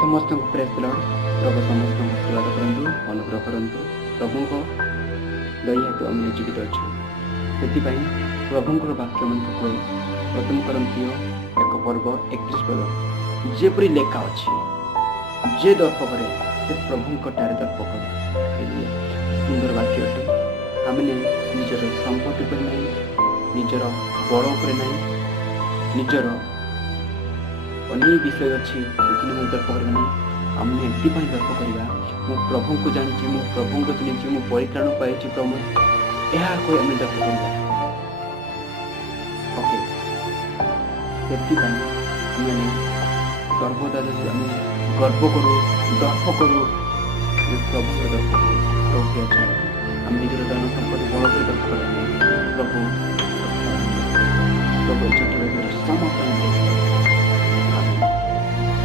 समस्त praise the Lord. प्रभु समस्त आशीर्वाद करंतु, अनुग्रह करंतु। प्रभु को दया हेतु आम जीवित अच्छे से प्रभु वाक्य मन को कहे प्रथम करंतियो 1 पर्व 31 पद जेपरी लेखा अच्छी जे दर्प करे से प्रभु ठारे दर्प करे। सुंदर वाक्य अटे। आमने निजर संपत्ति पर नहीं, निजर बड़ पर नहीं, निजर अनेक विषय अच्छी लेकिन मुझे दर्प कर नहीं। आम एमती दर्प करवा मु प्रभु को जानी, मु प्रभु को चिन्ह, मु परित्राण पाई प्रभु यह कोई आम दर्प करवा। ओके से सर्वदा आम गर्व करूँ, दर्प करूँ, प्रभु दर्प करूँ। प्रभु अच्छा आम निजर दान संपत्ति बड़ पर दर्प कर प्रभु प्रभु समस्त